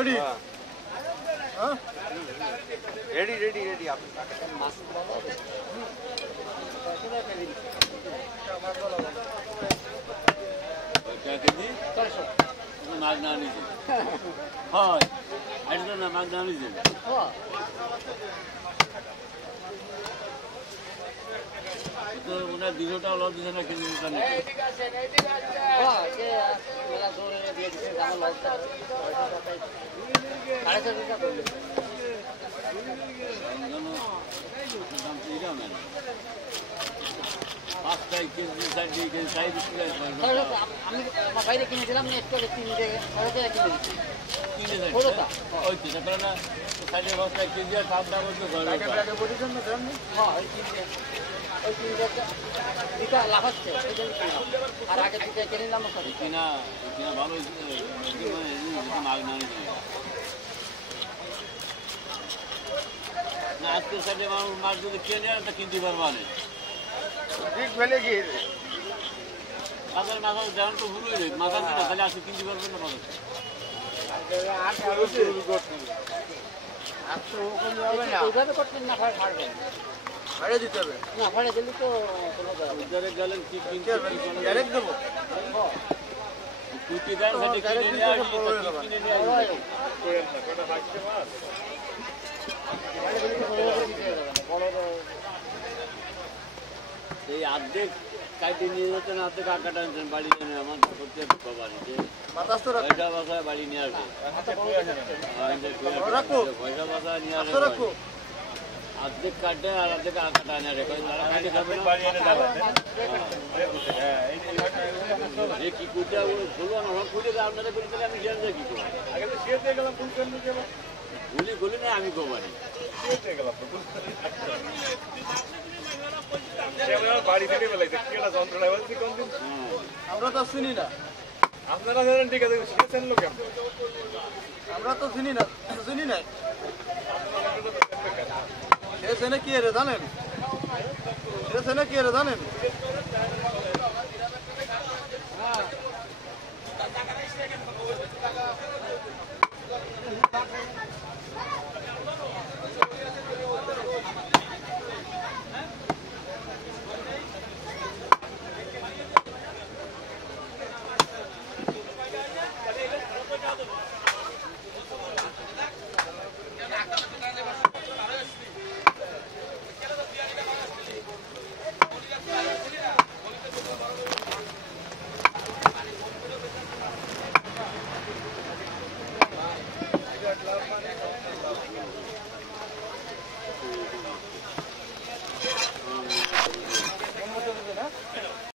ready হ্যাঁ ready ready ready আপনি মাছ মাছ না নিছে হয় এটা না মাছ না নিছে তো ওনার 200 টাকা লস দিছে না কিন্তু আমি বাইরে কিনেছিলাম একটু 3 টাকা 3.5 কিনে দিচ্ছি ছোটটা ওই তো না সাইডে বস্তা কেজি আর দাম দাম হচ্ছে ঘরে হ্যাঁ ওই 3 টাকা এটা লাভ হচ্ছে আর আগে থেকে কিনে নিলাম কিনা কিনা ভালো মাছ না না আজকে সাইডে মাছ যদি কিনে নেয় তা কিনতে পারবা না ঠিক ফেলে গিয়ে মাছের মাথা যেমন তো ভুল হয়ে মাথা না তাহলে আজকে কিনতে পারবেন না মাছ ওইভাবে করতেন না ছাড়বেন ভাড়া দিতে হবে না ভাড়া দিলে তো উদ্ধারে গেলেন কি কিনতে ডাইরেক্ট দেবো কুটি দেন সেটা কিনে নিয়ে আসি কিনে নিয়ে আসি এই অর্ধেক কাইটে নিয়ে যেতেন অর্ধেক আঁকা টানছেন বাড়ি জানে আমার করতে বাড়ি যে পয়সা বাসায় বাড়ি নিয়ে আসবে পয়সা বাসায় নিয়ে আসবে অর্ধেক কাটে আর অর্ধেক আঁকা টানে রেখে তারা কাটে খাবে না কি কুটে খুলবো না খুলে আপনারা করে তাহলে আমি জানি কি করবো গুলি না আমি কোবারি বাড়ি থেকে বেলাইছে কি একটা যন্ত্রণা বলছি কোনদিন আমরা তো চিনি না আপনারা জানেন ঠিক আছে শিখেছেন লোক আমরা তো চিনি না চিনি নাই সে সেনে কি রে জানেন সে সেনে কি রে জানেন